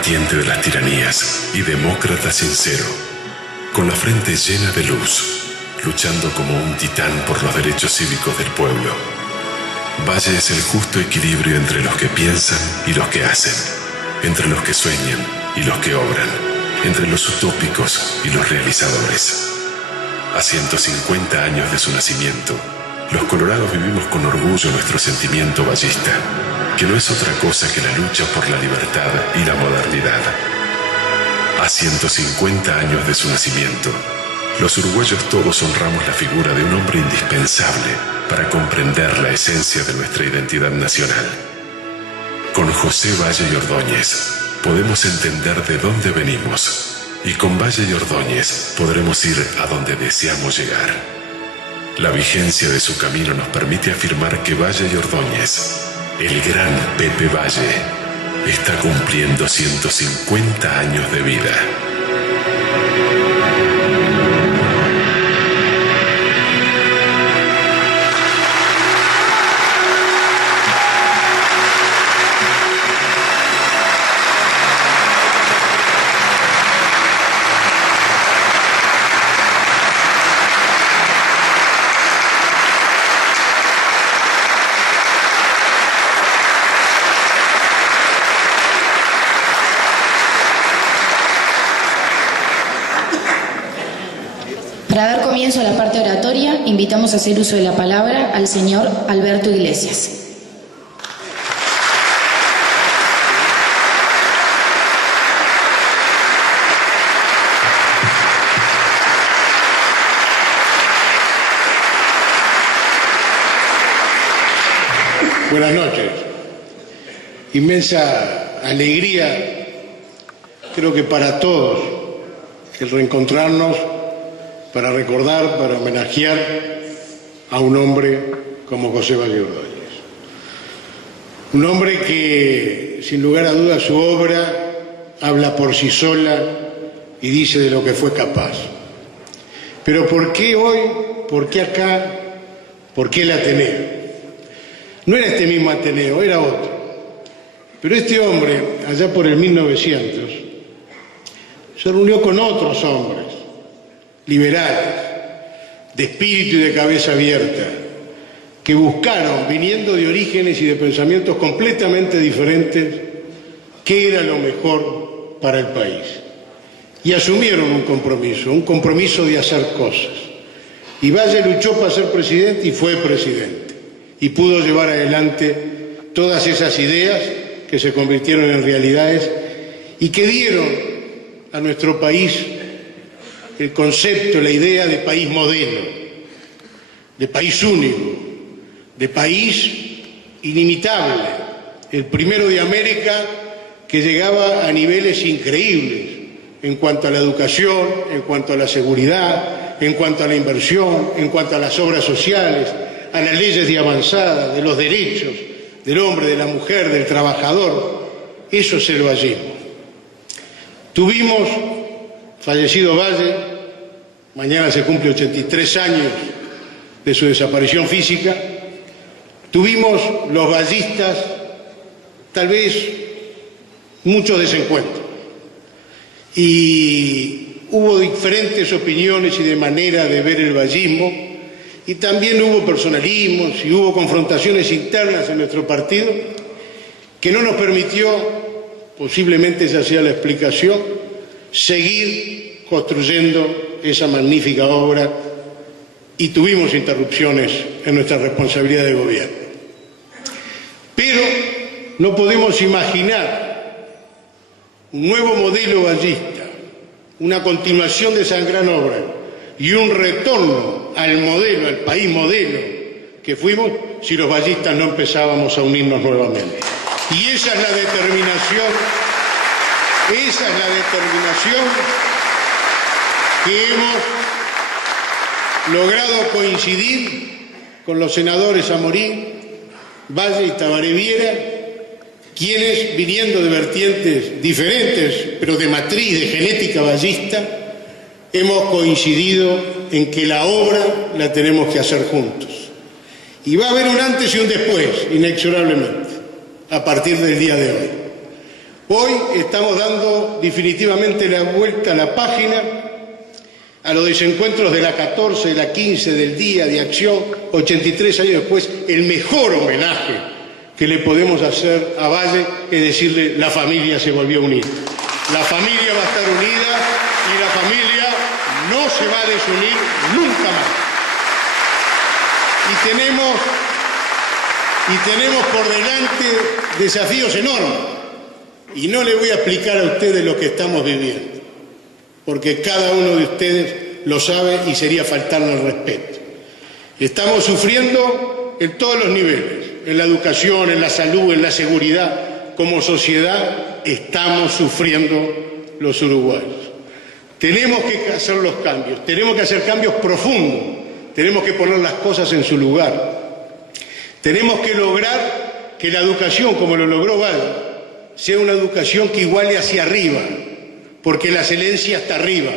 combatiente de las tiranías y demócrata sincero, con la frente llena de luz, luchando como un titán por los derechos cívicos del pueblo. Valle es el justo equilibrio entre los que piensan y los que hacen, entre los que sueñan y los que obran, entre los utópicos y los realizadores. A 150 años de su nacimiento, los colorados vivimos con orgullo nuestro sentimiento vallista, que no es otra cosa que la lucha por la libertad y la modernidad. A 150 años de su nacimiento, los uruguayos todos honramos la figura de un hombre indispensable para comprender la esencia de nuestra identidad nacional. Con José Valle y Ordóñez podemos entender de dónde venimos, y con Valle y Ordóñez podremos ir a donde deseamos llegar. La vigencia de su camino nos permite afirmar que Valle y Ordóñez, el gran Pepe Valle, está cumpliendo 150 años de vida. Para dar comienzo a la parte oratoria, invitamos a hacer uso de la palabra al señor Alberto Iglesias. Buenas noches. Inmensa alegría, creo que para todos, el reencontrarnos para recordar, para homenajear a un hombre como José Valle Ordóñez. Un hombre que, sin lugar a dudas, su obra habla por sí sola y dice de lo que fue capaz. Pero ¿por qué hoy? ¿Por qué acá? ¿Por qué el Ateneo? No era este mismo Ateneo, era otro. Pero este hombre, allá por el 1900, se reunió con otros hombres liberales, de espíritu y de cabeza abierta, que buscaron, viniendo de orígenes y de pensamientos completamente diferentes, qué era lo mejor para el país. Y asumieron un compromiso de hacer cosas. Y Valle luchó para ser presidente y fue presidente. Y pudo llevar adelante todas esas ideas que se convirtieron en realidades y que dieron a nuestro país el concepto, la idea de país modelo, de país único, de país inimitable, el primero de América que llegaba a niveles increíbles en cuanto a la educación, en cuanto a la seguridad, en cuanto a la inversión, en cuanto a las obras sociales, a las leyes de avanzada, de los derechos del hombre, de la mujer, del trabajador. Eso es el vallismo. Tuvimos, fallecido Valle, mañana se cumple 83 años de su desaparición física. Tuvimos los vallistas tal vez muchos desencuentros y hubo diferentes opiniones y de manera de ver el vallismo y también hubo personalismos y hubo confrontaciones internas en nuestro partido que no nos permitió, posiblemente esa sea la explicación, seguir construyendo esa magnífica obra y tuvimos interrupciones en nuestra responsabilidad de gobierno. Pero no podemos imaginar un nuevo modelo vallista, una continuación de esa gran obra y un retorno al modelo, al país modelo que fuimos, si los vallistas no empezábamos a unirnos nuevamente. Y esa es la determinación, que hemos logrado coincidir con los senadores Amorín, Valle y Tabaré Viera, quienes, viniendo de vertientes diferentes, pero de matriz, de genética vallista, hemos coincidido en que la obra la tenemos que hacer juntos. Y va a haber un antes y un después, inexorablemente, a partir del día de hoy. Hoy estamos dando definitivamente la vuelta a la página a los desencuentros de la 14, de la 15, del Día de Acción, 83 años después. El mejor homenaje que le podemos hacer a Valle es decirle: la familia se volvió a unir. La familia va a estar unida y la familia no se va a desunir nunca más. Y tenemos por delante desafíos enormes. Y no le voy a explicar a ustedes lo que estamos viviendo, porque cada uno de ustedes lo sabe y sería faltarle al respeto. Estamos sufriendo en todos los niveles, en la educación, en la salud, en la seguridad. Como sociedad estamos sufriendo los uruguayos. Tenemos que hacer los cambios, tenemos que hacer cambios profundos, tenemos que poner las cosas en su lugar. Tenemos que lograr que la educación, como lo logró Valle, sea una educación que iguale hacia arriba, porque la excelencia está arriba,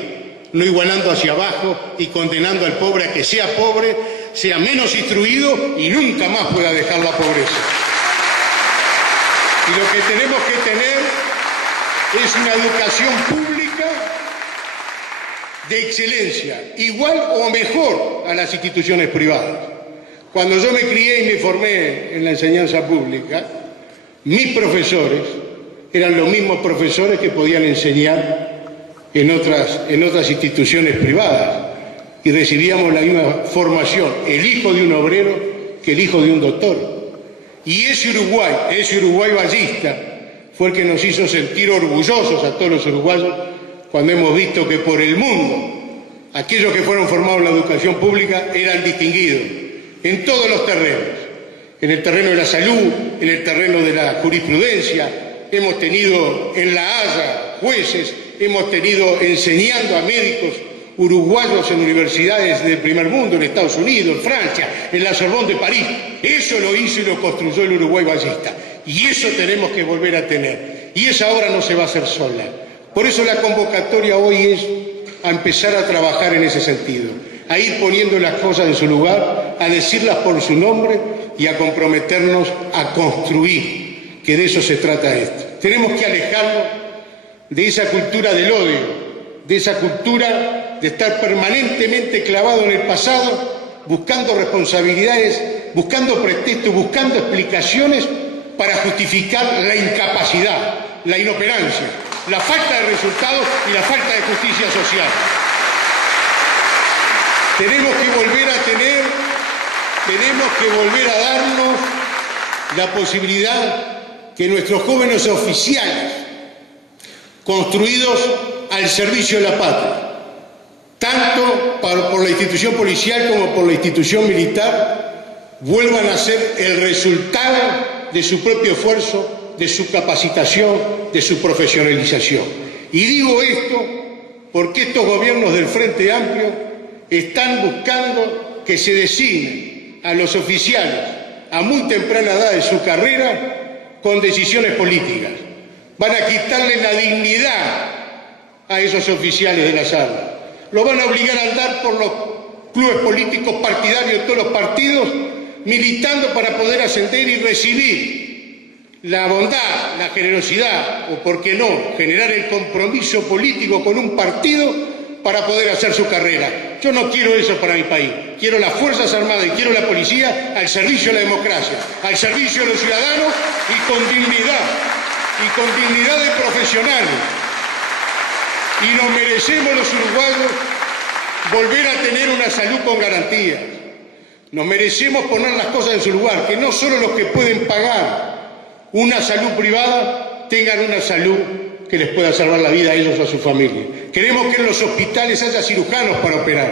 no igualando hacia abajo y condenando al pobre a que sea pobre, sea menos instruido y nunca más pueda dejar la pobreza. Y lo que tenemos que tener es una educación pública de excelencia, igual o mejor a las instituciones privadas. Cuando yo me crié y me formé en la enseñanza pública, mis profesores eran los mismos profesores que podían enseñar en otras instituciones privadas, y recibíamos la misma formación, el hijo de un obrero que el hijo de un doctor. Y ese Uruguay vallista, fue el que nos hizo sentir orgullosos a todos los uruguayos cuando hemos visto que por el mundo aquellos que fueron formados en la educación pública eran distinguidos en todos los terrenos, en el terreno de la salud, en el terreno de la jurisprudencia. Hemos tenido en La Haya jueces, hemos tenido enseñando a médicos uruguayos en universidades del primer mundo, en Estados Unidos, en Francia, en la Sorbonne de París. Eso lo hizo y lo construyó el Uruguay vallista. Y eso tenemos que volver a tener. Y esa obra no se va a hacer sola. Por eso la convocatoria hoy es a empezar a trabajar en ese sentido, a ir poniendo las cosas en su lugar, a decirlas por su nombre y a comprometernos a construir, que de eso se trata esto. Tenemos que alejarnos de esa cultura del odio, de esa cultura de estar permanentemente clavado en el pasado, buscando responsabilidades, buscando pretextos, buscando explicaciones para justificar la incapacidad, la inoperancia, la falta de resultados y la falta de justicia social. Tenemos que volver a darnos la posibilidad que nuestros jóvenes oficiales, construidos al servicio de la patria, tanto por la institución policial como por la institución militar, vuelvan a ser el resultado de su propio esfuerzo, de su capacitación, de su profesionalización. Y digo esto porque estos gobiernos del Frente Amplio están buscando que se designe a los oficiales a muy temprana edad de su carrera con decisiones políticas. Van a quitarle la dignidad a esos oficiales de las armas. Lo van a obligar a andar por los clubes políticos partidarios de todos los partidos, militando para poder ascender y recibir la bondad, la generosidad, o por qué no, generar el compromiso político con un partido para poder hacer su carrera. Yo no quiero eso para mi país. Quiero las Fuerzas Armadas y quiero la policía al servicio de la democracia, al servicio de los ciudadanos y con dignidad de profesionales. Y nos merecemos los uruguayos volver a tener una salud con garantías. Nos merecemos poner las cosas en su lugar, que no solo los que pueden pagar una salud privada tengan una salud que les pueda salvar la vida a ellos o a su familia. Queremos que en los hospitales haya cirujanos para operar.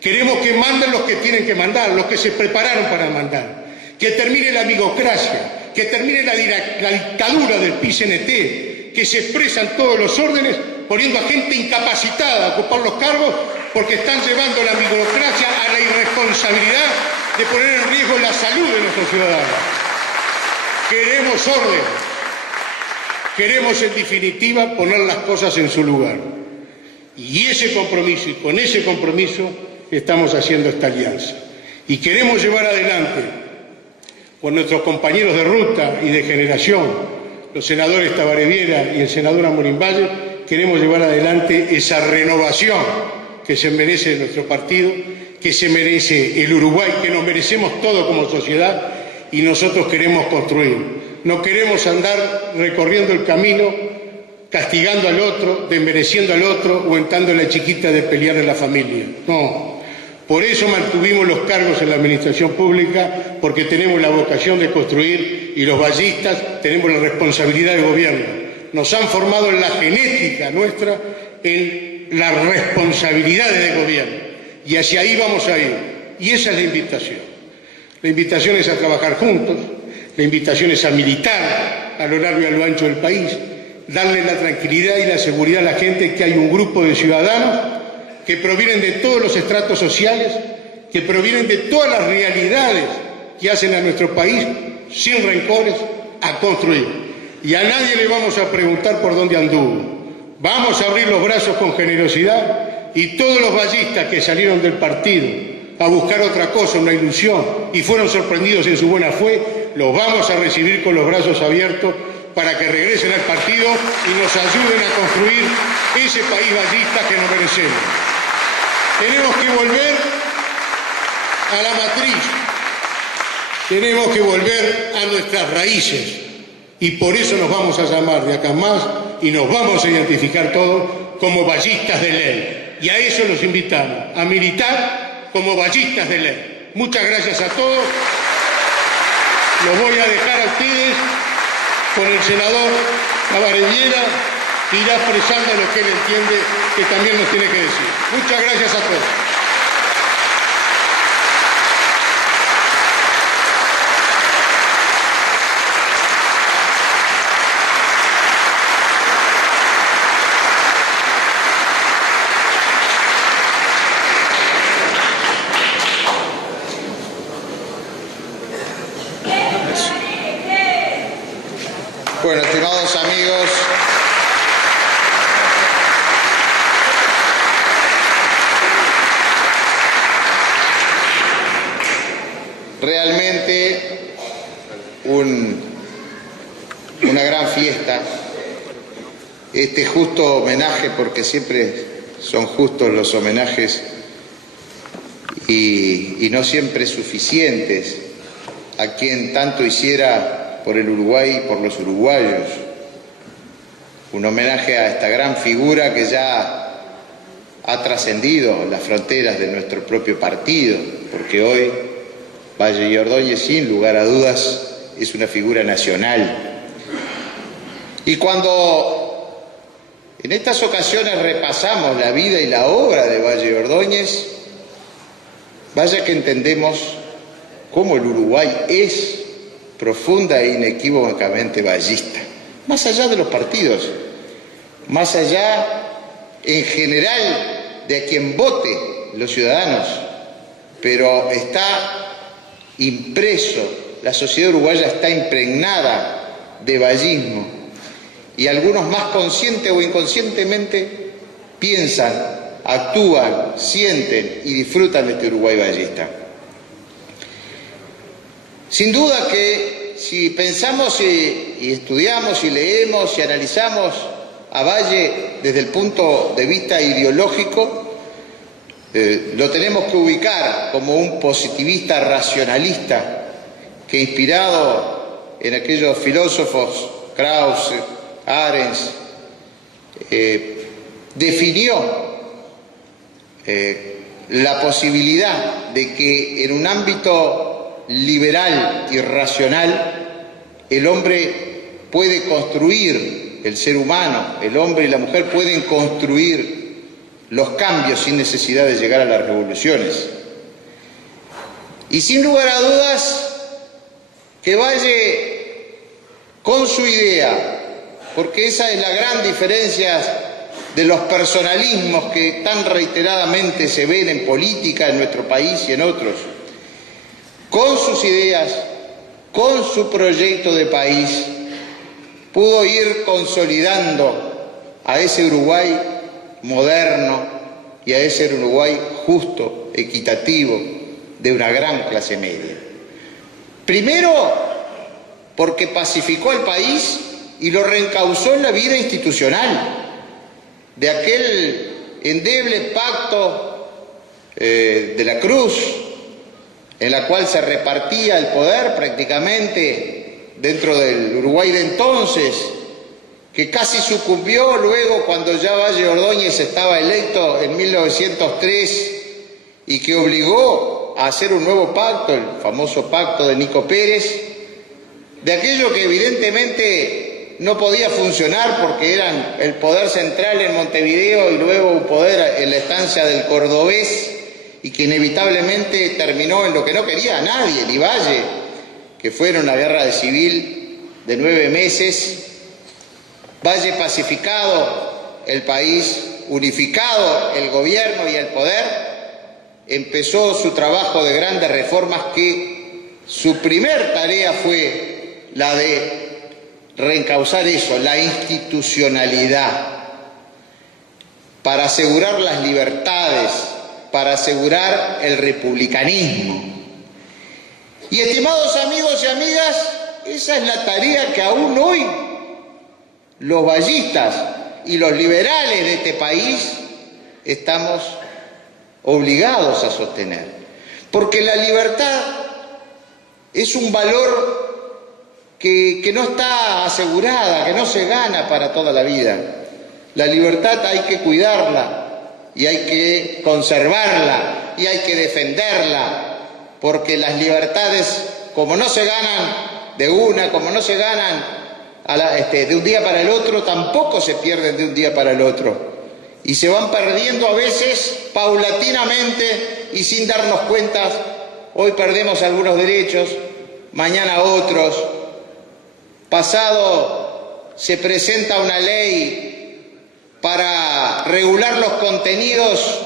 Queremos que manden los que tienen que mandar, los que se prepararon para mandar. Que termine la amigocracia, que termine la dictadura del PICNT, que se expresan todos los órdenes poniendo a gente incapacitada a ocupar los cargos porque están llevando la amigocracia a la irresponsabilidad de poner en riesgo la salud de nuestros ciudadanos. Queremos orden. Queremos, en definitiva, poner las cosas en su lugar. Y ese compromiso, y con ese compromiso, estamos haciendo esta alianza. Y queremos llevar adelante con nuestros compañeros de ruta y de generación, los senadores Tabaré Viera y el senador Amorín Valle, queremos llevar adelante esa renovación que se merece nuestro partido, que se merece el Uruguay, que nos merecemos todos como sociedad, y nosotros queremos construir. No queremos andar recorriendo el camino, castigando al otro, desmereciendo al otro o entrando la chiquita de pelear en la familia. No. Por eso mantuvimos los cargos en la administración pública, porque tenemos la vocación de construir y los vallistas tenemos la responsabilidad de gobierno. Nos han formado en la genética nuestra, en las responsabilidades de gobierno. Y hacia ahí vamos a ir. Y esa es la invitación. La invitación es a trabajar juntos, la invitación es a militar a lo largo y a lo ancho del país, darle la tranquilidad y la seguridad a la gente que hay un grupo de ciudadanos que provienen de todos los estratos sociales, que provienen de todas las realidades que hacen a nuestro país, sin rencores, a construir. Y a nadie le vamos a preguntar por dónde anduvo. Vamos a abrir los brazos con generosidad y todos los vallistas que salieron del partido a buscar otra cosa, una ilusión, y fueron sorprendidos en su buena fe, los vamos a recibir con los brazos abiertos para que regresen al partido y nos ayuden a construir ese país vallista que nos merecemos. Tenemos que volver a la matriz, tenemos que volver a nuestras raíces, y por eso nos vamos a llamar de acá más y nos vamos a identificar todos como vallistas de ley. Y a eso los invitamos, a militar como vallistas de ley. Muchas gracias a todos. Los voy a dejar a ustedes con el senador Tabaré Viera, que irá expresando lo que él entiende que también nos tiene que decir. Muchas gracias a todos. Bueno, estimados amigos, realmente una gran fiesta, este justo homenaje, porque siempre son justos los homenajes y no siempre suficientes a quien tanto hiciera por el Uruguay y por los uruguayos. Un homenaje a esta gran figura que ya ha trascendido las fronteras de nuestro propio partido, porque hoy Valle y Ordóñez, sin lugar a dudas, es una figura nacional. Y cuando en estas ocasiones repasamos la vida y la obra de Valle y Ordóñez, vaya que entendemos cómo el Uruguay es profunda e inequívocamente vallista, más allá de los partidos, más allá en general de a quien vote los ciudadanos, pero está impreso, la sociedad uruguaya está impregnada de vallismo, y algunos más consciente o inconscientemente piensan, actúan, sienten y disfrutan de este Uruguay vallista. Sin duda que si pensamos y estudiamos y leemos y analizamos a Valle desde el punto de vista ideológico, lo tenemos que ubicar como un positivista racionalista que, inspirado en aquellos filósofos Krause, Arendt, definió la posibilidad de que en un ámbito liberal y racional el hombre puede construir, el ser humano, el hombre y la mujer pueden construir los cambios sin necesidad de llegar a las revoluciones. Y sin lugar a dudas que Valle, con su idea, porque esa es la gran diferencia de los personalismos que tan reiteradamente se ven en política en nuestro país y en otros, con sus ideas, con su proyecto de país, pudo ir consolidando a ese Uruguay moderno y a ese Uruguay justo, equitativo, de una gran clase media. Primero, porque pacificó el país y lo reencauzó en la vida institucional, de aquel endeble pacto de la Cruz, en la cual se repartía el poder prácticamente dentro del Uruguay de entonces, que casi sucumbió luego cuando ya Valle Ordóñez estaba electo en 1903 y que obligó a hacer un nuevo pacto, el famoso pacto de Nico Pérez, de aquello que evidentemente no podía funcionar porque eran el poder central en Montevideo y luego un poder en la estancia del Cordobés, y que inevitablemente terminó en lo que no quería nadie, ni Valle, que fue en una guerra civil de 9 meses, Valle pacificado, el país unificado, el gobierno y el poder, empezó su trabajo de grandes reformas que su primer tarea fue la de reencauzar eso, la institucionalidad, para asegurar las libertades, para asegurar el republicanismo. Y estimados amigos y amigas, esa es la tarea que aún hoy los vallistas y los liberales de este país estamos obligados a sostener. Porque la libertad es un valor que no está asegurada, que no se gana para toda la vida. La libertad hay que cuidarla y hay que conservarla y hay que defenderla, porque las libertades, como no se ganan de una, como no se ganan de un día para el otro, tampoco se pierden de un día para el otro. Y se van perdiendo a veces paulatinamente y sin darnos cuenta. Hoy perdemos algunos derechos, mañana otros. Pasado se presenta una ley para regular los contenidos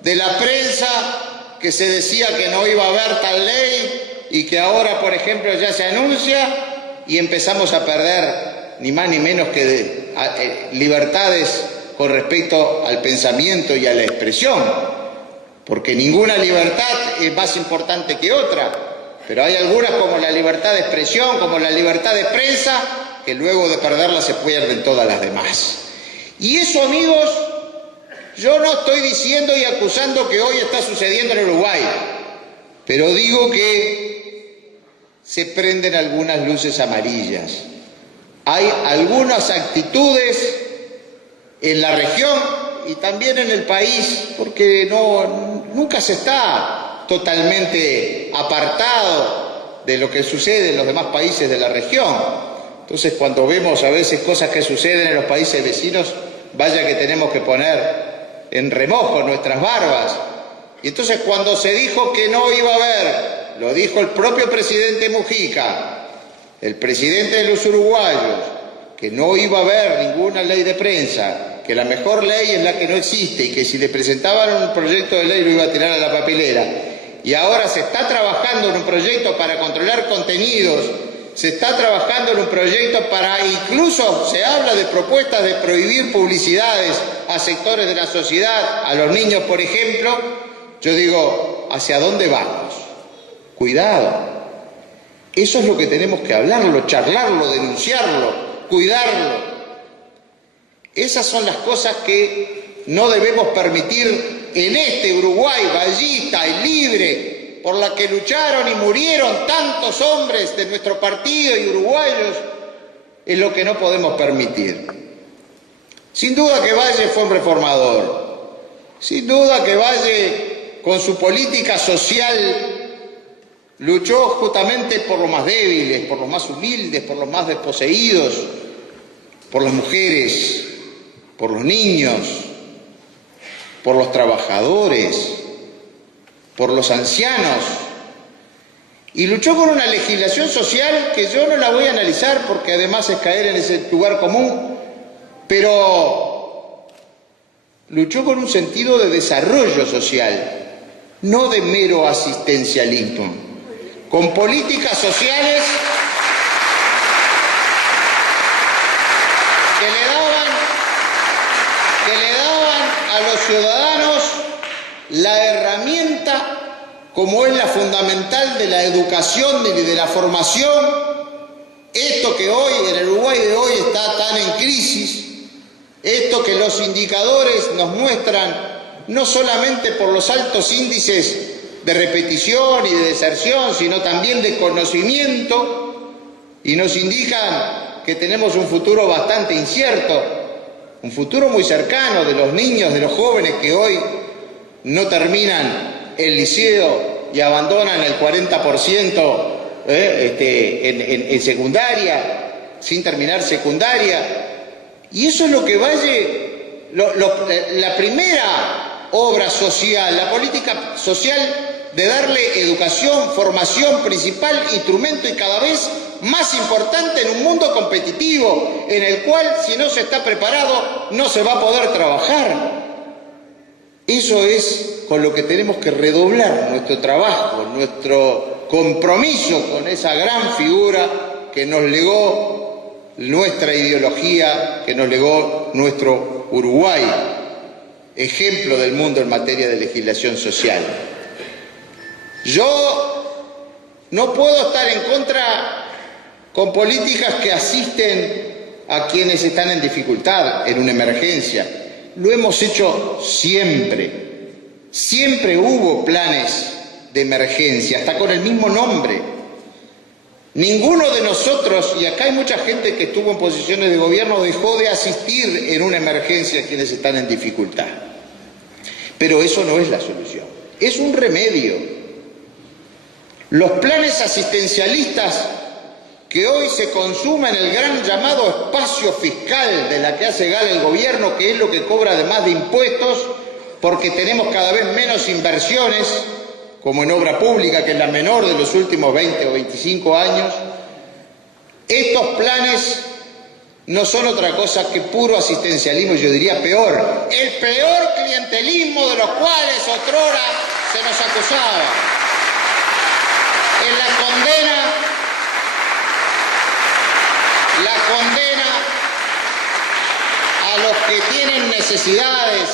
de la prensa, que se decía que no iba a haber tal ley y que ahora, por ejemplo, ya se anuncia, y empezamos a perder ni más ni menos que libertades con respecto al pensamiento y a la expresión, porque ninguna libertad es más importante que otra, pero hay algunas, como la libertad de expresión, como la libertad de prensa, que luego de perderla se pierden todas las demás. Y eso, amigos, yo no estoy diciendo y acusando que hoy está sucediendo en Uruguay, pero digo que se prenden algunas luces amarillas. Hay algunas actitudes en la región y también en el país, porque nunca se está totalmente apartado de lo que sucede en los demás países de la región. Entonces, cuando vemos a veces cosas que suceden en los países vecinos, vaya que tenemos que poner en remojo nuestras barbas. Y entonces, cuando se dijo que no iba a haber, lo dijo el propio presidente Mujica, el presidente de los uruguayos, que no iba a haber ninguna ley de prensa, que la mejor ley es la que no existe y que si le presentaban un proyecto de ley lo iba a tirar a la papelera. Y ahora se está trabajando en un proyecto para controlar contenidos, se está trabajando en un proyecto para, incluso se habla de propuestas de prohibir publicidades a sectores de la sociedad, a los niños, por ejemplo. Yo digo, ¿hacia dónde vamos? Cuidado. Eso es lo que tenemos que hablarlo, charlarlo, denunciarlo, cuidarlo. Esas son las cosas que no debemos permitir en este Uruguay vallista y libre, por la que lucharon y murieron tantos hombres de nuestro partido y uruguayos, es lo que no podemos permitir. Sin duda que Valle fue un reformador, sin duda que Valle, con su política social, luchó justamente por los más débiles, por los más humildes, por los más desposeídos, por las mujeres, por los niños, por los trabajadores, por los ancianos, y luchó con una legislación social que yo no la voy a analizar porque además es caer en ese lugar común, pero luchó con un sentido de desarrollo social, no de mero asistencialismo, con políticas sociales que le daban a los ciudadanos la herramienta, como es la fundamental de la educación y de la formación, Esto que hoy, en el Uruguay de hoy, está tan en crisis, esto que los indicadores nos muestran, no solamente por los altos índices de repetición y de deserción, sino también de conocimiento, y nos indican que tenemos un futuro bastante incierto, un futuro muy cercano de los niños, de los jóvenes que hoy no terminan el liceo y abandonan el 40% en secundaria, sin terminar secundaria. Y eso es lo que la primera obra social, la política social, de darle educación, formación, principal instrumento y cada vez más importante en un mundo competitivo, en el cual si no se está preparado no se va a poder trabajar. Eso es con lo que tenemos que redoblar nuestro trabajo, nuestro compromiso con esa gran figura que nos legó nuestra ideología, que nos legó nuestro Uruguay, ejemplo del mundo en materia de legislación social. Yo no puedo estar en contra con políticas que asisten a quienes están en dificultad, en una emergencia. Lo hemos hecho siempre. Siempre hubo planes de emergencia, hasta con el mismo nombre. Ninguno de nosotros, y acá hay mucha gente que estuvo en posiciones de gobierno, dejó de asistir en una emergencia a quienes están en dificultad. Pero eso no es la solución, es un remedio. Los planes asistencialistas que hoy se consumen el gran llamado espacio fiscal de la que hace gala el gobierno, que es lo que cobra además de impuestos, porque tenemos cada vez menos inversiones, como en obra pública, que es la menor de los últimos 20 o 25 años, estos planes no son otra cosa que puro asistencialismo, yo diría peor, el peor clientelismo de los cuales otrora se nos acusaba. En la condena a los que tienen necesidades,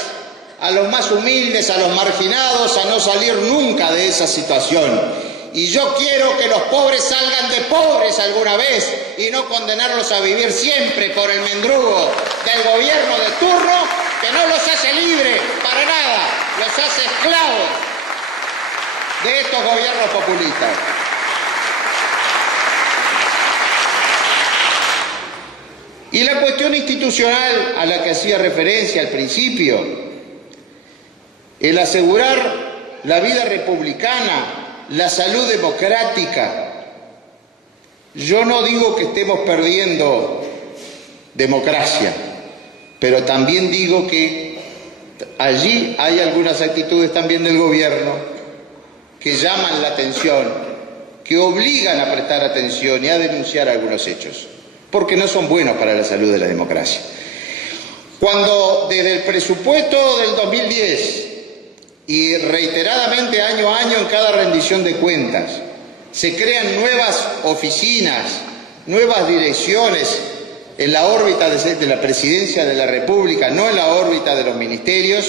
a los más humildes, a los marginados, a no salir nunca de esa situación. Y yo quiero que los pobres salgan de pobres alguna vez y no condenarlos a vivir siempre por el mendrugo del gobierno de turno, que no los hace libres para nada, los hace esclavos de estos gobiernos populistas. Y la cuestión institucional a la que hacía referencia al principio, el asegurar la vida republicana, la salud democrática. Yo no digo que estemos perdiendo democracia, pero también digo que allí hay algunas actitudes también del gobierno que llaman la atención, que obligan a prestar atención y a denunciar algunos hechos, porque no son buenos para la salud de la democracia. Cuando desde el presupuesto del 2010 y reiteradamente año a año en cada rendición de cuentas se crean nuevas oficinas, nuevas direcciones en la órbita de la Presidencia de la República, no en la órbita de los ministerios,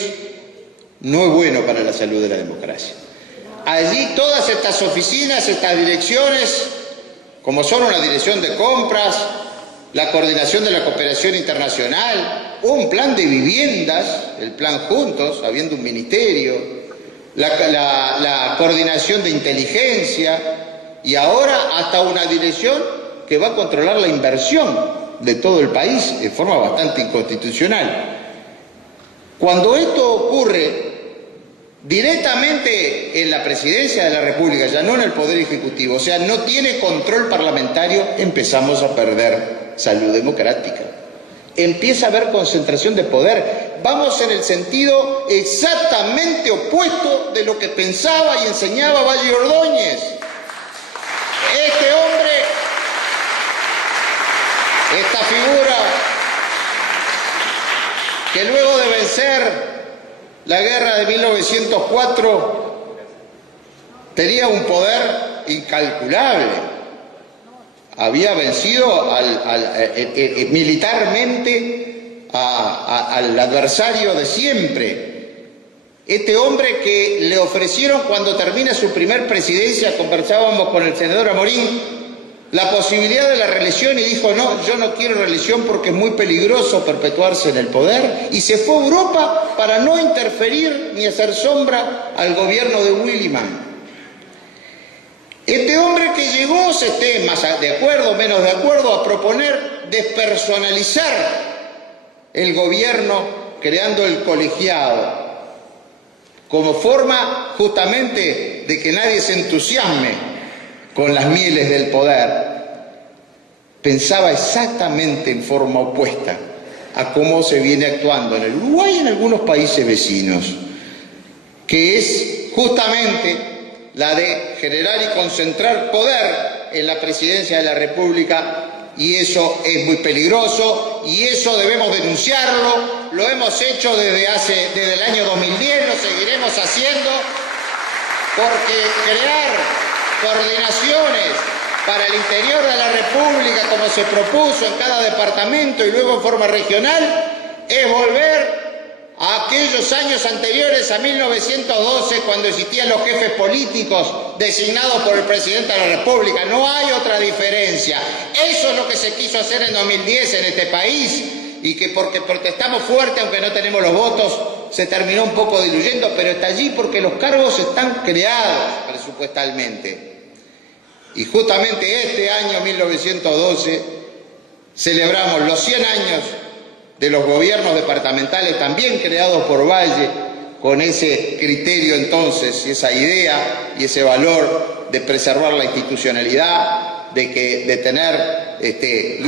no es bueno para la salud de la democracia. Allí todas estas oficinas, estas direcciones, como son una dirección de compras, la coordinación de la cooperación internacional, un plan de viviendas, el plan Juntos, habiendo un ministerio, la coordinación de inteligencia y ahora hasta una dirección que va a controlar la inversión de todo el país de forma bastante inconstitucional. Cuando esto ocurre directamente en la Presidencia de la República, ya no en el Poder Ejecutivo, o sea, no tiene control parlamentario, empezamos a perder salud democrática. Empieza a haber concentración de poder. Vamos en el sentido exactamente opuesto de lo que pensaba y enseñaba Valle Ordóñez. Este hombre, esta figura, que luego de vencer la guerra de 1904 tenía un poder incalculable. Había vencido militarmente al adversario de siempre. Este hombre que le ofrecieron cuando termina su primer presidencia, conversábamos con el senador Amorín, la posibilidad de la reelección y dijo: no, yo no quiero reelección porque es muy peligroso perpetuarse en el poder, y se fue a Europa para no interferir ni hacer sombra al gobierno de Williman. Este hombre que llegó, se esté más de acuerdo o menos de acuerdo, a proponer despersonalizar el gobierno creando el colegiado como forma justamente de que nadie se entusiasme con las mieles del poder, pensaba exactamente en forma opuesta a cómo se viene actuando en el Uruguay y en algunos países vecinos, que es justamente la de generar y concentrar poder en la presidencia de la República, y eso es muy peligroso y eso debemos denunciarlo. Lo hemos hecho desde el año 2010, lo seguiremos haciendo, porque crear coordinaciones para el interior de la República, como se propuso en cada departamento y luego en forma regional, es volver a aquellos años anteriores a 1912, cuando existían los jefes políticos designados por el presidente de la República. No hay otra diferencia. Eso es lo que se quiso hacer en 2010 en este país, y que porque protestamos fuerte, aunque no tenemos los votos, se terminó un poco diluyendo, pero está allí porque los cargos están creados presupuestalmente. Y justamente este año 1912 celebramos los 100 años de los gobiernos departamentales, también creados por Valle, con ese criterio entonces, y esa idea y ese valor de preservar la institucionalidad, de tener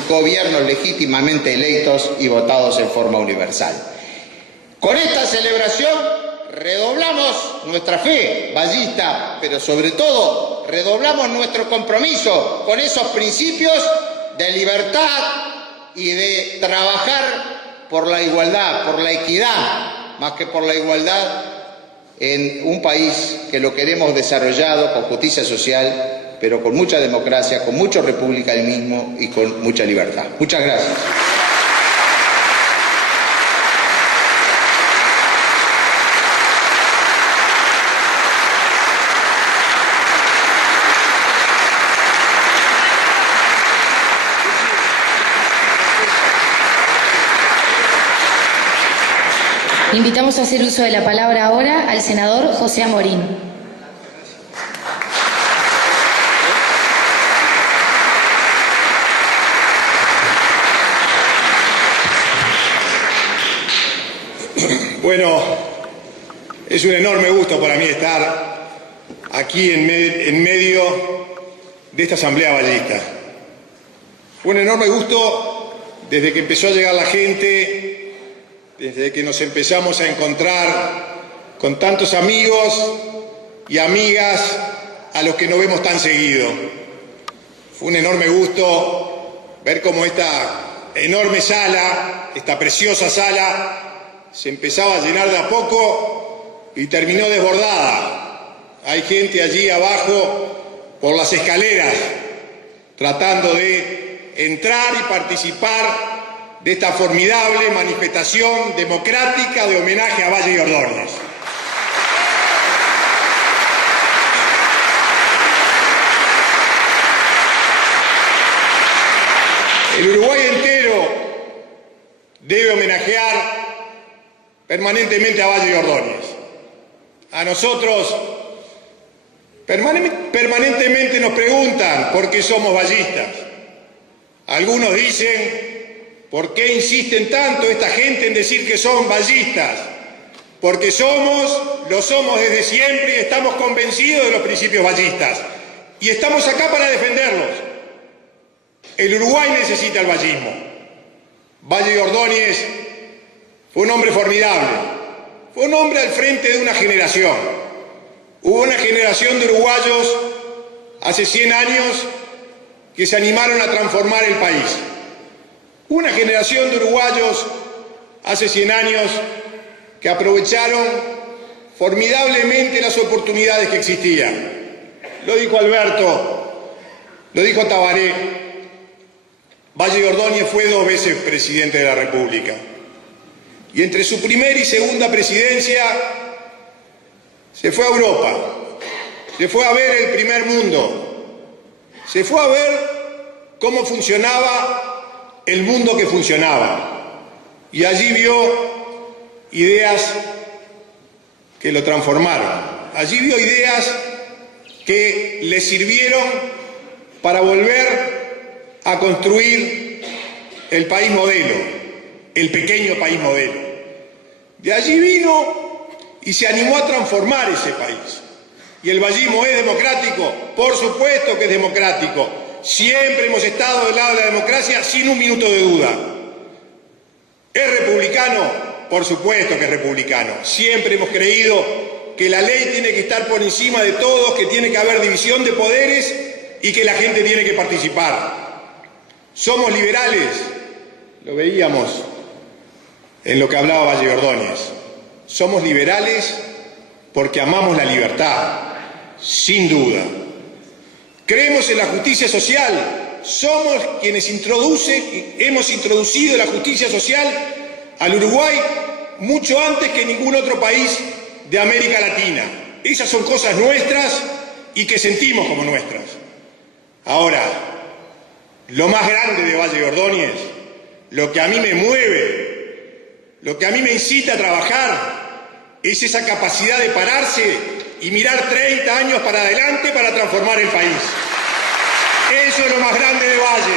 gobiernos legítimamente electos y votados en forma universal. Con esta celebración redoblamos nuestra fe vallista, pero sobre todo redoblamos nuestro compromiso con esos principios de libertad y de trabajar por la igualdad, por la equidad, más que por la igualdad, en un país que lo queremos desarrollado con justicia social, pero con mucha democracia, con mucho republicanismo y con mucha libertad. Muchas gracias. Invitamos a hacer uso de la palabra ahora al senador José Amorín. Bueno, es un enorme gusto para mí estar aquí en medio de esta asamblea vallista. Fue un enorme gusto desde que empezó a llegar la gente, desde que nos empezamos a encontrar con tantos amigos y amigas a los que no vemos tan seguido. Fue un enorme gusto ver cómo esta enorme sala, esta preciosa sala, se empezaba a llenar de a poco y terminó desbordada. Hay gente allí abajo por las escaleras tratando de entrar y participar de esta formidable manifestación democrática de homenaje a Valle y Ordóñez. El Uruguay entero debe homenajear permanentemente a Valle y Ordóñez. A nosotros permanentemente nos preguntan por qué somos vallistas. Algunos dicen: ¿por qué insisten tanto esta gente en decir que son vallistas? Porque lo somos desde siempre y estamos convencidos de los principios vallistas. Y estamos acá para defenderlos. El Uruguay necesita el vallismo. Valle y Ordóñez fue un hombre formidable. Fue un hombre al frente de una generación. Hubo una generación de uruguayos hace 100 años que se animaron a transformar el país. Una generación de uruguayos hace 100 años que aprovecharon formidablemente las oportunidades que existían. Lo dijo Alberto, lo dijo Tabaré. Valle y Ordóñez fue 2 veces presidente de la República. Y entre su primera y segunda presidencia se fue a Europa, se fue a ver el primer mundo, se fue a ver cómo funcionaba el mundo que funcionaba. Y allí vio ideas que lo transformaron. Allí vio ideas que le sirvieron para volver a construir el país modelo, el pequeño país modelo. De allí vino y se animó a transformar ese país. ¿Y el vallismo es democrático? Por supuesto que es democrático. Siempre hemos estado del lado de la democracia sin un minuto de duda. ¿Es republicano? Por supuesto que es republicano. Siempre hemos creído que la ley tiene que estar por encima de todos, que tiene que haber división de poderes y que la gente tiene que participar. Somos liberales, lo veíamos en lo que hablaba Valle Ordóñez. Somos liberales porque amamos la libertad, sin duda. Creemos en la justicia social. Somos quienes hemos introducido la justicia social al Uruguay mucho antes que ningún otro país de América Latina. Esas son cosas nuestras y que sentimos como nuestras. Ahora, lo más grande de Valle Ordóñez, lo que a mí me mueve, lo que a mí me incita a trabajar, es esa capacidad de pararse y mirar 30 años para adelante para transformar el país. Eso es lo más grande de Valle.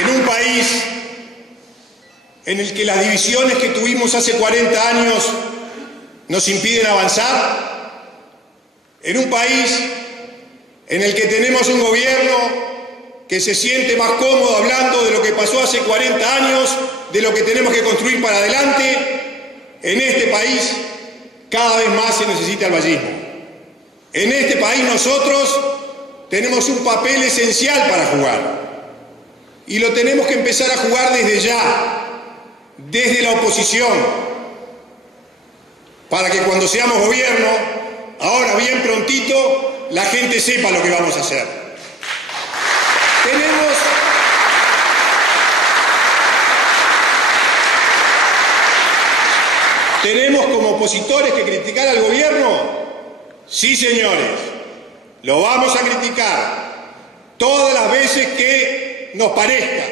En un país en el que las divisiones que tuvimos hace 40 años nos impiden avanzar, en un país en el que tenemos un gobierno que se siente más cómodo hablando de lo que pasó hace 40 años, de lo que tenemos que construir para adelante, en este país cada vez más se necesita el vallismo. En este país nosotros tenemos un papel esencial para jugar. Y lo tenemos que empezar a jugar desde ya, desde la oposición, para que cuando seamos gobierno, ahora bien prontito, la gente sepa lo que vamos a hacer. ¿Tenemos como opositores que criticar al gobierno? Sí, señores, lo vamos a criticar todas las veces que nos parezca,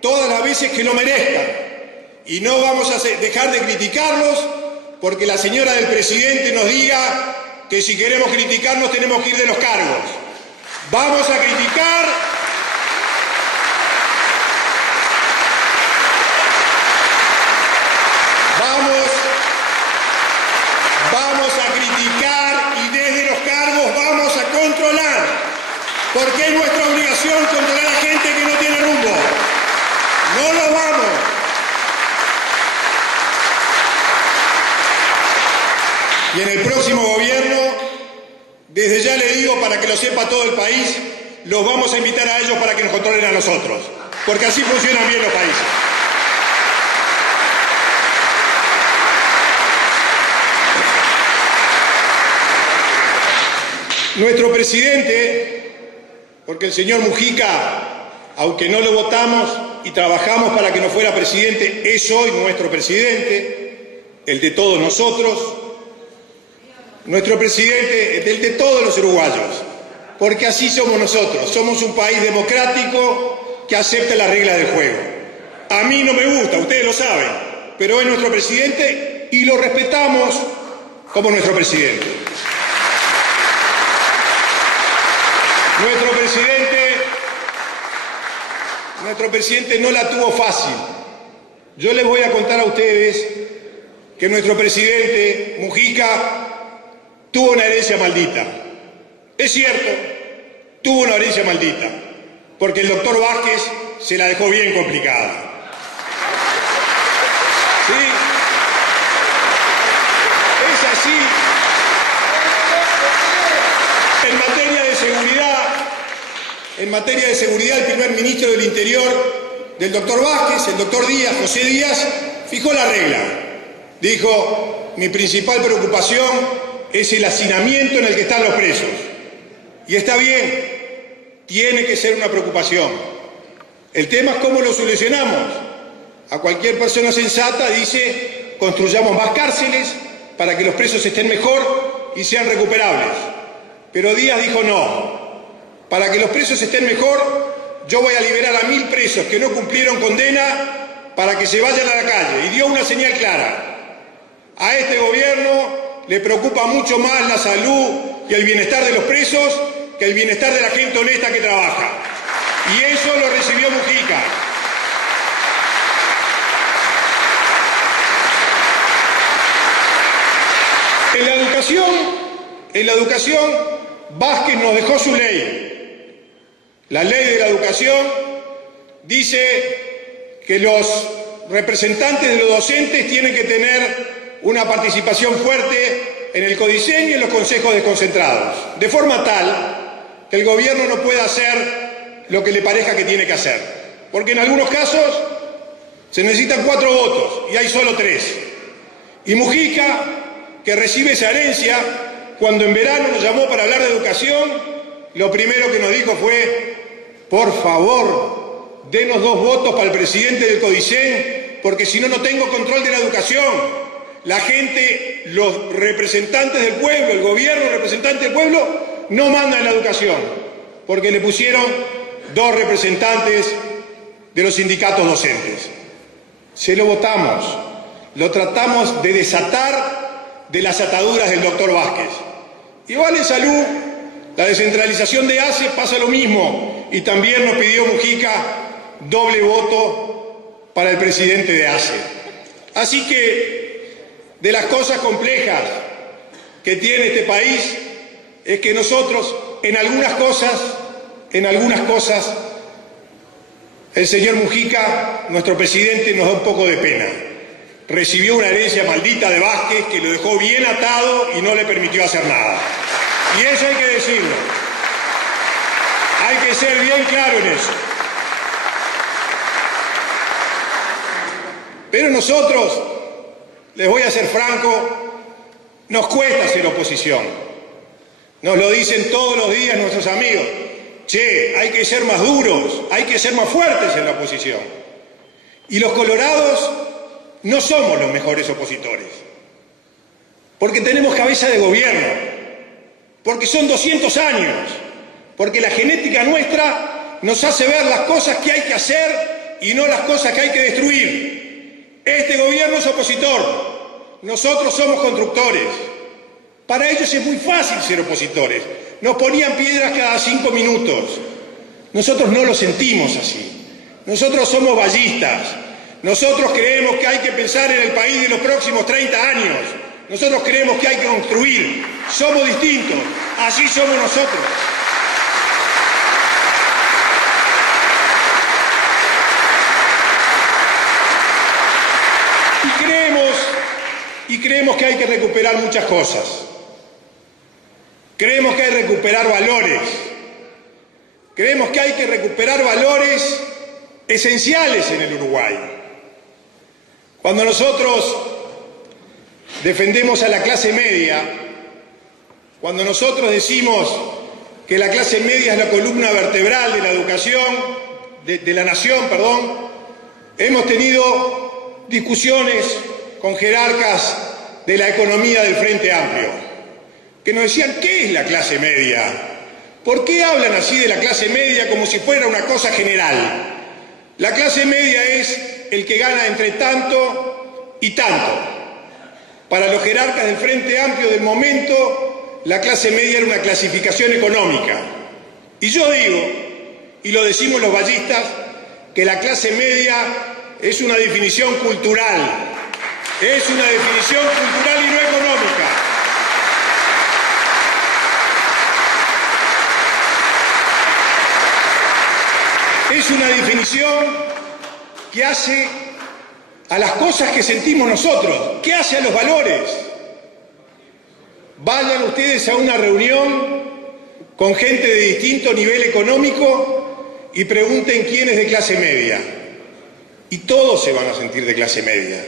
todas las veces que lo merezcan, y no vamos a dejar de criticarlos porque la señora del presidente nos diga que si queremos criticarnos tenemos que ir de los cargos. Vamos a criticar y desde los cargos vamos a controlar, porque es nuestra obligación controlar a gente que no tiene rumbo. No lo vamos. Y en el próximo gobierno, desde ya le digo, para que lo sepa todo el país, los vamos a invitar a ellos para que nos controlen a nosotros, porque así funcionan bien los países. Nuestro presidente, porque el señor Mujica, aunque no lo votamos y trabajamos para que no fuera presidente, es hoy nuestro presidente, el de todos nosotros. Nuestro presidente es el de todos los uruguayos, porque así somos nosotros. Somos un país democrático que acepta las reglas del juego. A mí no me gusta, ustedes lo saben, pero es nuestro presidente y lo respetamos como nuestro presidente. Nuestro presidente no la tuvo fácil. Yo les voy a contar a ustedes que nuestro presidente, Mujica, tuvo una herencia maldita. Es cierto, tuvo una herencia maldita, porque el doctor Vázquez se la dejó bien complicada. ¿Sí? Es así. En materia de seguridad, el primer ministro del Interior del doctor Vázquez, el doctor Díaz, José Díaz, fijó la regla. Dijo, mi principal preocupación es el hacinamiento en el que están los presos. Y está bien, tiene que ser una preocupación. El tema es cómo lo solucionamos. A cualquier persona sensata dice, construyamos más cárceles, para que los presos estén mejor y sean recuperables. Pero Díaz dijo no. Para que los presos estén mejor, yo voy a liberar a 1000 presos que no cumplieron condena para que se vayan a la calle. Y dio una señal clara. A este gobierno le preocupa mucho más la salud y el bienestar de los presos que el bienestar de la gente honesta que trabaja. Y eso lo recibió Mujica. En la educación, Vázquez nos dejó su ley. La ley de la educación dice que los representantes de los docentes tienen que tener una participación fuerte en el codiseño y en los consejos desconcentrados, de forma tal que el gobierno no pueda hacer lo que le parezca que tiene que hacer, porque en algunos casos se necesitan 4 votos y hay solo 3. Y Mujica, que recibe esa herencia, cuando en verano nos llamó para hablar de educación, lo primero que nos dijo fue: por favor, denos 2 votos para el presidente del Codicen, porque si no, no tengo control de la educación. La gente, los representantes del pueblo, el gobierno, los representantes del pueblo, no mandan en la educación, porque le pusieron 2 representantes de los sindicatos docentes. Se lo votamos, lo tratamos de desatar de las ataduras del doctor Vázquez. Igual en salud, la descentralización de ACE pasa lo mismo, y también nos pidió Mujica doble voto para el presidente de ACE. Así que, de las cosas complejas que tiene este país, es que nosotros, en algunas cosas, el señor Mujica, nuestro presidente, nos da un poco de pena. Recibió una herencia maldita de Vázquez que lo dejó bien atado y no le permitió hacer nada. Y eso hay que decirlo. Hay que ser bien claro en eso. Pero nosotros, les voy a ser franco, nos cuesta ser oposición. Nos lo dicen todos los días nuestros amigos. Che, hay que ser más duros, hay que ser más fuertes en la oposición. Y los colorados no somos los mejores opositores, porque tenemos cabeza de gobierno, porque son 200 años, porque la genética nuestra nos hace ver las cosas que hay que hacer y no las cosas que hay que destruir. Este gobierno es opositor, nosotros somos constructores. Para ellos es muy fácil ser opositores, nos ponían piedras cada 5 minutos. Nosotros no lo sentimos así, nosotros somos vallistas. Nosotros creemos que hay que pensar en el país de los próximos 30 años. Nosotros creemos que hay que construir. Somos distintos. Así somos nosotros. Y creemos que hay que recuperar muchas cosas. Creemos que hay que recuperar valores. Creemos que hay que recuperar valores esenciales en el Uruguay. Cuando nosotros defendemos a la clase media, cuando nosotros decimos que la clase media es la columna vertebral de la educación, de la nación, hemos tenido discusiones con jerarcas de la economía del Frente Amplio, que nos decían: ¿qué es la clase media? ¿Por qué hablan así de la clase media como si fuera una cosa general? La clase media es el que gana entre tanto y tanto. Para los jerarcas del Frente Amplio del momento, la clase media era una clasificación económica. Y yo digo, y lo decimos los vallistas, que la clase media es una definición cultural. Es una definición cultural y no económica. Es una definición que hace a las cosas que sentimos nosotros, que hace a los valores. Vayan ustedes a una reunión con gente de distinto nivel económico y pregunten quién es de clase media. Y todos se van a sentir de clase media.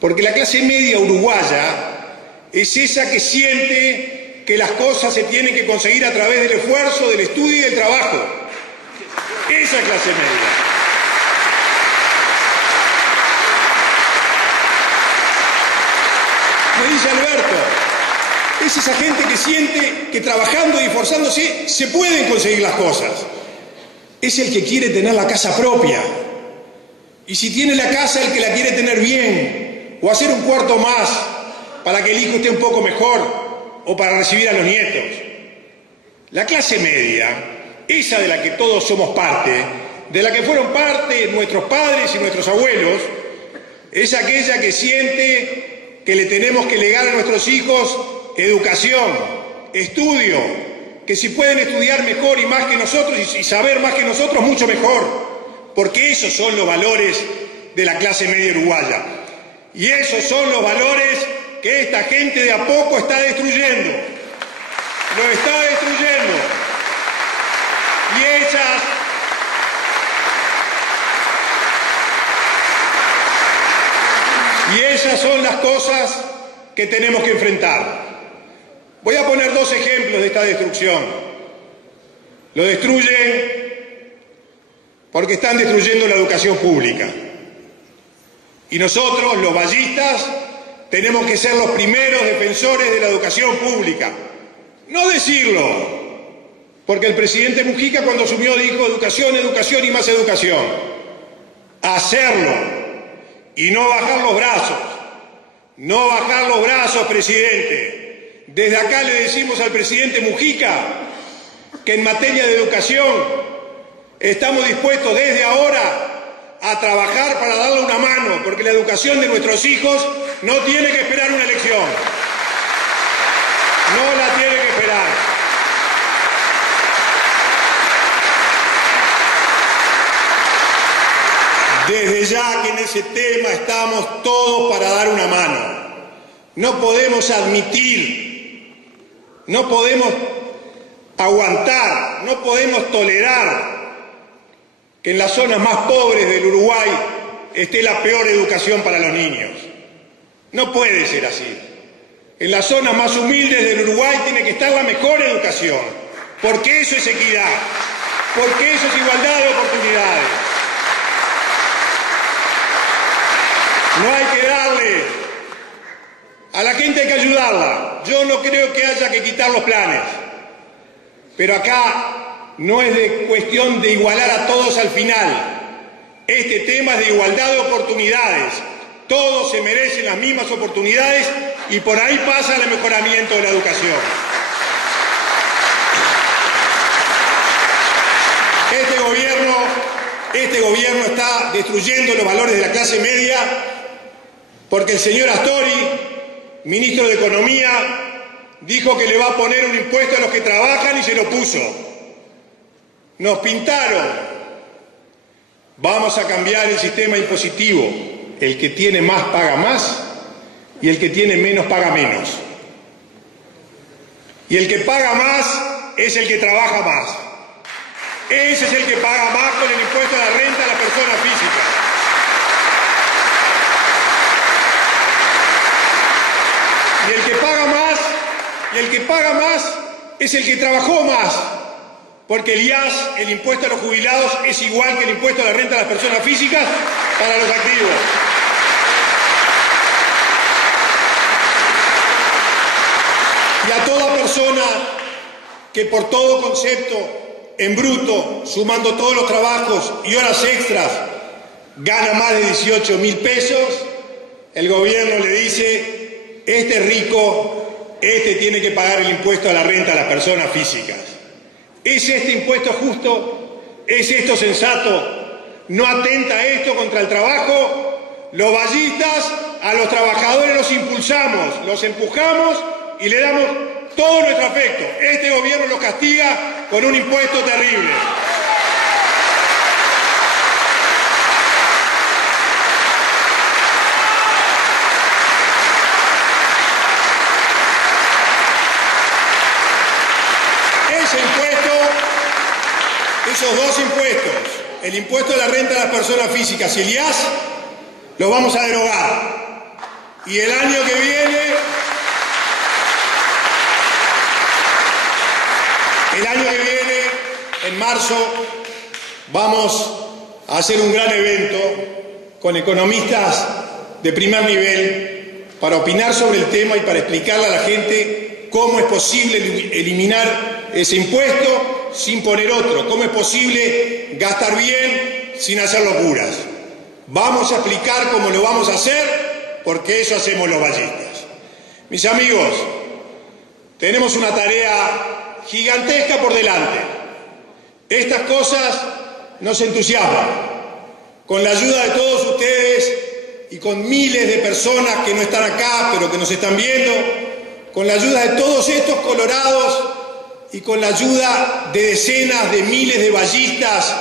Porque la clase media uruguaya es esa que siente que las cosas se tienen que conseguir a través del esfuerzo, del estudio y del trabajo. Esa clase media. Me dice Alberto, es esa gente que siente que trabajando y esforzándose se pueden conseguir las cosas. Es el que quiere tener la casa propia. Y si tiene la casa, el que la quiere tener bien, o hacer un cuarto más para que el hijo esté un poco mejor, o para recibir a los nietos. La clase media, esa de la que todos somos parte, de la que fueron parte nuestros padres y nuestros abuelos, es aquella que siente que le tenemos que legar a nuestros hijos educación, estudio, que si pueden estudiar mejor y más que nosotros y saber más que nosotros, mucho mejor, porque esos son los valores de la clase media uruguaya. Y esos son los valores que esta gente de a poco está destruyendo. Lo está destruyendo. Y esas son las cosas que tenemos que enfrentar. Voy a poner dos ejemplos de esta destrucción. Lo destruyen porque están destruyendo la educación pública. Y nosotros, los vallistas, tenemos que ser los primeros defensores de la educación pública. No decirlo, porque el presidente Mujica cuando asumió dijo educación, educación y más educación. Hacerlo y no bajar los brazos. No bajar los brazos, presidente. Desde acá le decimos al presidente Mujica que en materia de educación estamos dispuestos desde ahora a trabajar para darle una mano, porque la educación de nuestros hijos no tiene que esperar una elección. No la tiene que esperar. Desde ya que en ese tema estamos todos para dar una mano. No podemos admitir, no podemos aguantar, no podemos tolerar que en las zonas más pobres del Uruguay esté la peor educación para los niños. No puede ser así. En las zonas más humildes del Uruguay tiene que estar la mejor educación, porque eso es equidad, porque eso es igualdad de oportunidades. No hay que darle, a la gente hay que ayudarla. Yo no creo que haya que quitar los planes, pero acá no es de cuestión de igualar a todos al final. Este tema es de igualdad de oportunidades. Todos se merecen las mismas oportunidades y por ahí pasa el mejoramiento de la educación. Este gobierno está destruyendo los valores de la clase media porque el señor Astori, ministro de Economía, dijo que le va a poner un impuesto a los que trabajan y se lo puso. Nos pintaron. Vamos a cambiar el sistema impositivo. El que tiene más paga más y el que tiene menos paga menos. Y el que paga más es el que trabaja más. Ese es el que paga más con el impuesto a la renta a la persona física. Y el que paga más es el que trabajó más. Porque el IAS, el impuesto a los jubilados, es igual que el impuesto a la renta a las personas físicas para los activos. Y a toda persona que por todo concepto, en bruto, sumando todos los trabajos y horas extras, gana más de 18.000 pesos, el gobierno le dice, este es rico, este tiene que pagar el impuesto a la renta a las personas físicas. ¿Es este impuesto justo? ¿Es esto sensato? ¿No atenta esto contra el trabajo? Los vallistas a los trabajadores los impulsamos, los empujamos y le damos todo nuestro afecto. Este gobierno los castiga con un impuesto terrible. Esos dos impuestos, el impuesto a la renta de las personas físicas y el IAS, los vamos a derogar. Y el año que viene, en marzo, vamos a hacer un gran evento con economistas de primer nivel para opinar sobre el tema y para explicarle a la gente cómo es posible eliminar ese impuesto sin poner otro, cómo es posible gastar bien sin hacer locuras. Vamos a explicar cómo lo vamos a hacer, porque eso hacemos los vallistas. Mis amigos, tenemos una tarea gigantesca por delante. Estas cosas nos entusiasman. Con la ayuda de todos ustedes y con miles de personas que no están acá, pero que nos están viendo, con la ayuda de todos estos colorados y con la ayuda de decenas de miles de vallistas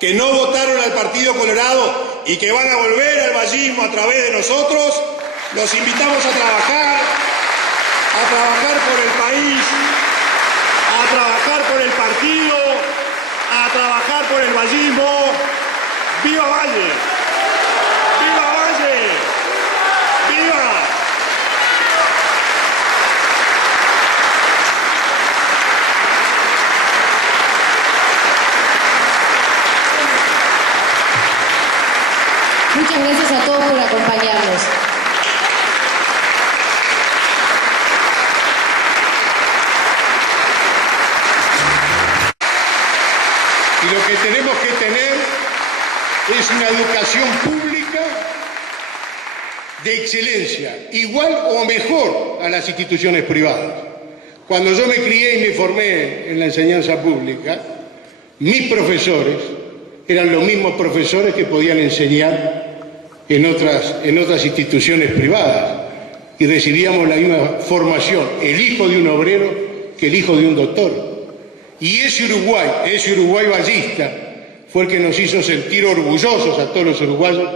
que no votaron al Partido Colorado y que van a volver al vallismo a través de nosotros, los invitamos a trabajar por el país, a trabajar por el partido, a trabajar por el vallismo. ¡Viva Valle! ¡Viva Valle! ¡Viva! Muchas gracias a todos por acompañarnos. Y lo que tenemos que tener es una educación pública de excelencia, igual o mejor a las instituciones privadas. Cuando yo me crié y me formé en la enseñanza pública, mis profesores eran los mismos profesores que podían enseñar en otras instituciones privadas y recibíamos la misma formación, el hijo de un obrero que el hijo de un doctor. Y ese Uruguay vallista, fue el que nos hizo sentir orgullosos a todos los uruguayos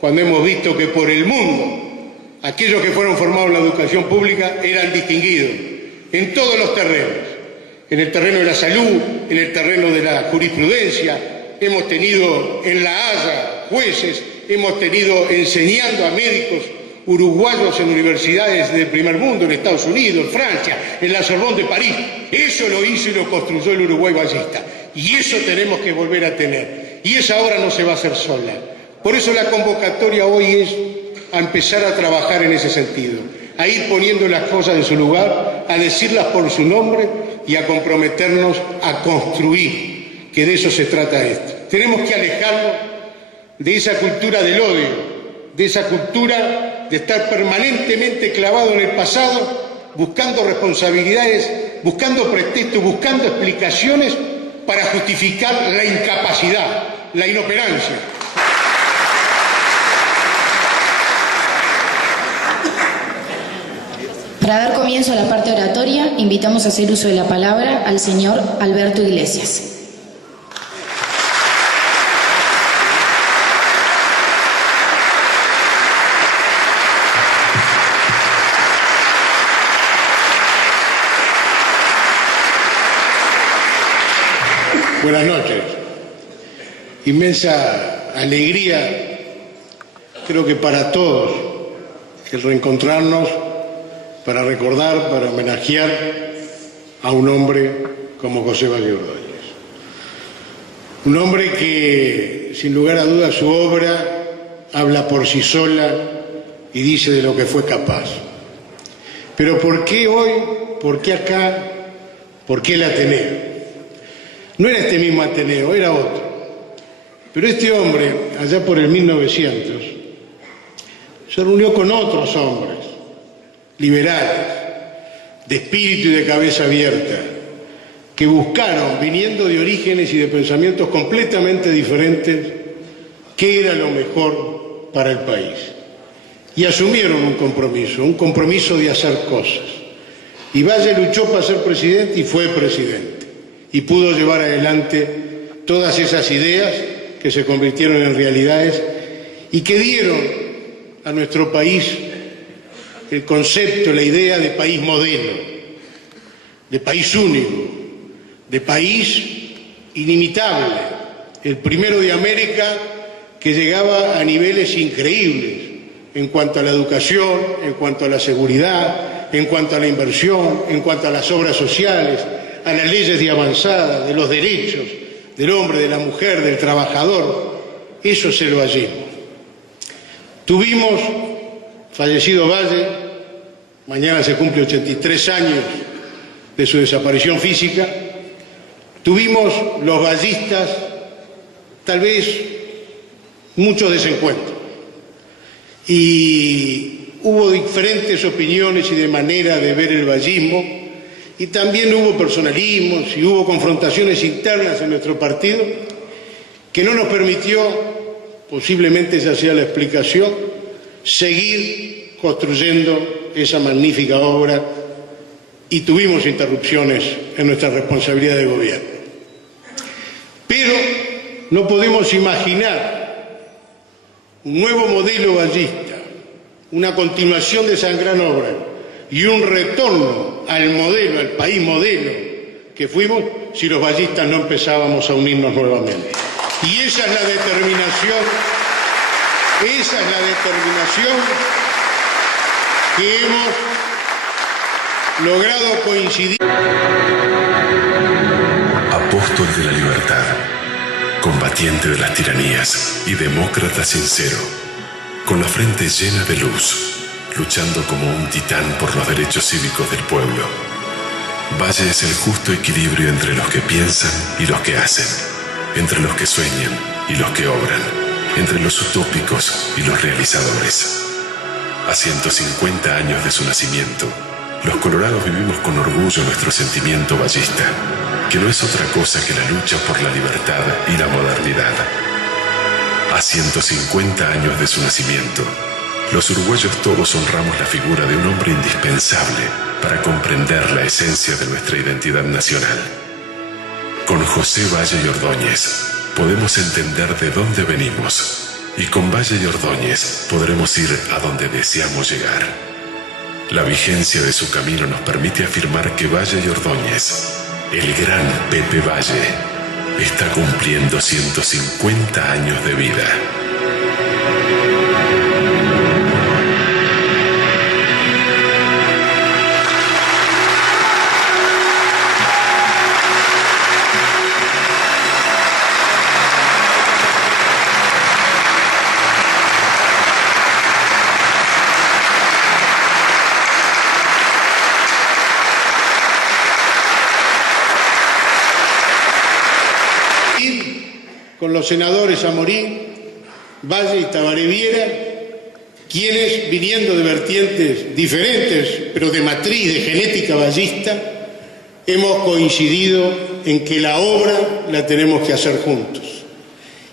cuando hemos visto que por el mundo aquellos que fueron formados en la educación pública eran distinguidos en todos los terrenos, en el terreno de la salud, en el terreno de la jurisprudencia. Hemos tenido en La Haya jueces, hemos tenido enseñando a médicos uruguayos en universidades del primer mundo, en Estados Unidos, en Francia, en la Sorbonne de París. Eso lo hizo y lo construyó el Uruguay vallista. Y eso tenemos que volver a tener. Y esa obra no se va a hacer sola. Por eso la convocatoria hoy es a empezar a trabajar en ese sentido, a ir poniendo las cosas en su lugar, a decirlas por su nombre y a comprometernos a construir, que de eso se trata esto. Tenemos que alejarnos de esa cultura del odio, de esa cultura de estar permanentemente clavado en el pasado, buscando responsabilidades, buscando pretextos, buscando explicaciones para justificar la incapacidad, la inoperancia. Para dar comienzo a la parte oratoria, invitamos a hacer uso de la palabra al señor Alberto Iglesias. Buenas noches. Inmensa alegría, creo que para todos, el reencontrarnos para recordar, para homenajear a un hombre como José Valle Ordóñez. Un hombre que, sin lugar a dudas, su obra habla por sí sola y dice de lo que fue capaz. Pero ¿por qué hoy? ¿Por qué acá? ¿Por qué el Ateneo? No era este mismo Ateneo, era otro. Pero este hombre, allá por el 1900, se reunió con otros hombres, liberales, de espíritu y de cabeza abierta, que buscaron, viniendo de orígenes y de pensamientos completamente diferentes, qué era lo mejor para el país. Y asumieron un compromiso de hacer cosas. Y Valle luchó para ser presidente y fue presidente. Y pudo llevar adelante todas esas ideas que se convirtieron en realidades y que dieron a nuestro país el concepto, la idea de país modelo, de país único, de país inimitable, el primero de América que llegaba a niveles increíbles en cuanto a la educación, en cuanto a la seguridad, en cuanto a la inversión, en cuanto a las obras sociales, a las leyes de avanzada, de los derechos del hombre, de la mujer, del trabajador. Eso es el vallismo. Tuvimos fallecido Valle, mañana se cumple 83 años de su desaparición física, tuvimos los vallistas tal vez muchos desencuentros y hubo diferentes opiniones y de manera de ver el vallismo y también hubo personalismos y hubo confrontaciones internas en nuestro partido que no nos permitió, posiblemente esa sea la explicación, seguir construyendo esa magnífica obra y tuvimos interrupciones en nuestra responsabilidad de gobierno. Pero no podemos imaginar un nuevo modelo vallista, una continuación de esa gran obra y un retorno al modelo, al país modelo que fuimos, si los vallistas no empezábamos a unirnos nuevamente. Y esa es la determinación, que hemos logrado coincidir. Apóstol de la libertad, combatiente de las tiranías y demócrata sincero, con la frente llena de luz, luchando como un titán por los derechos cívicos del pueblo. Valle es el justo equilibrio entre los que piensan y los que hacen, entre los que sueñan y los que obran, entre los utópicos y los realizadores. A 150 años de su nacimiento, los colorados vivimos con orgullo nuestro sentimiento vallista, que no es otra cosa que la lucha por la libertad y la modernidad. A 150 años de su nacimiento, los uruguayos todos honramos la figura de un hombre indispensable para comprender la esencia de nuestra identidad nacional. Con José Valle y Ordóñez podemos entender de dónde venimos y con Valle y Ordóñez podremos ir a donde deseamos llegar. La vigencia de su camino nos permite afirmar que Valle y Ordóñez, el gran Pepe Valle, está cumpliendo 150 años de vida. Con los senadores Amorín, Valle y Tabaré Viera, quienes, viniendo de vertientes diferentes, pero de matriz, de genética vallista, hemos coincidido en que la obra la tenemos que hacer juntos.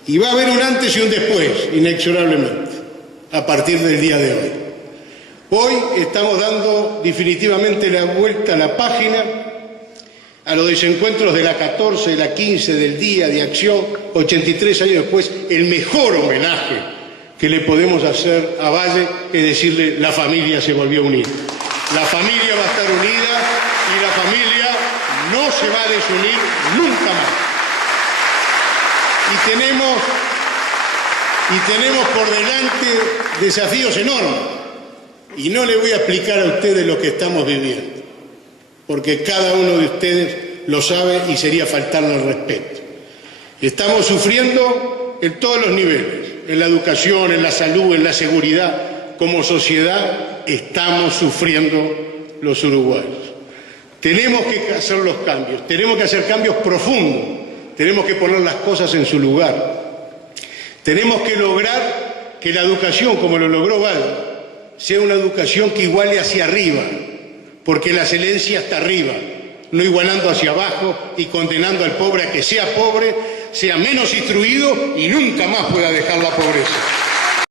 Y va a haber un antes y un después, inexorablemente, a partir del día de hoy. Hoy estamos dando definitivamente la vuelta a la página a los desencuentros de la 14, de la 15, del Día de Acción, 83 años después, el mejor homenaje que le podemos hacer a Valle es decirle: la familia se volvió a unir. La familia va a estar unida y la familia no se va a desunir nunca más. Y tenemos por delante desafíos enormes. Y no le voy a explicar a ustedes lo que estamos viviendo, porque cada uno de ustedes lo sabe y sería faltarle al respeto. Estamos sufriendo en todos los niveles, en la educación, en la salud, en la seguridad. Como sociedad estamos sufriendo los uruguayos. Tenemos que hacer los cambios, tenemos que hacer cambios profundos, tenemos que poner las cosas en su lugar. Tenemos que lograr que la educación, como lo logró Valle, sea una educación que iguale hacia arriba, porque la excelencia está arriba, no igualando hacia abajo y condenando al pobre a que sea pobre, sea menos instruido y nunca más pueda dejar la pobreza.